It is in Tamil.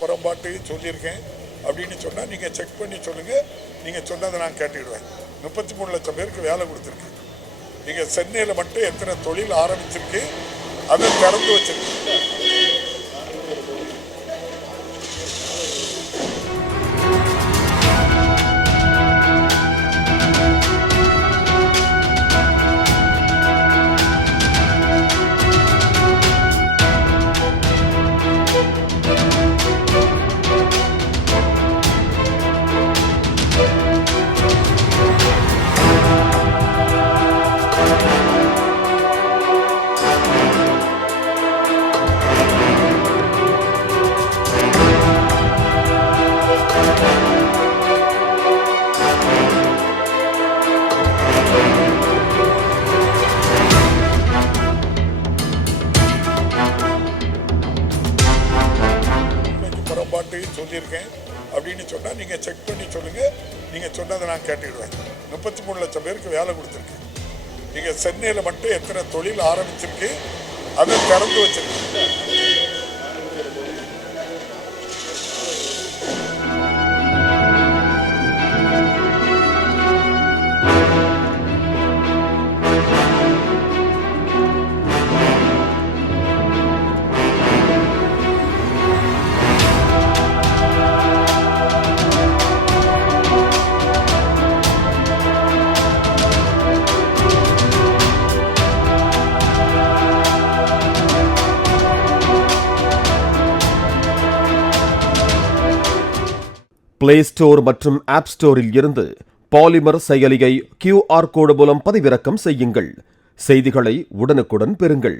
புறம்பாட்டு சொல்லியிருக்கேன் அப்படின்னு சொன்னால் நீங்கள் செக் பண்ணி சொல்லுங்கள். நீங்கள் சொன்னதை நான் கேட்டுக்கிடுவேன். 33 லட்சம் பேருக்கு வேலை கொடுத்துருக்கேன். நீங்கள் சென்னையில் மட்டும் எத்தனை தொழில் ஆரம்பிச்சிருக்கு அதை திறந்து வச்சிருக்கு. புறம்பாட்டு சொல்லியிருக்கேன் அப்படின்னு சொன்னால் நீங்கள் செக் பண்ணி சொல்லுங்கள். நீங்கள் சொன்னதை நான் கேட்டுக்கிடுவேன். 33 லட்சம் பேருக்கு வேலை கொடுத்துருக்கேன். நீங்கள் சென்னையில் மட்டும் எத்தனை தொழில் ஆரம்பிச்சிருக்கு அதை திறந்து வச்சிருக்கு. பிளே ஸ்டோர் மற்றும் ஆப் ஸ்டோரில் இருந்து பாலிமர் செயலியை QR கோடு மூலம் பதிவிறக்கம் செய்யுங்கள். செய்திகளை உடனுக்குடன் பெறுங்கள்.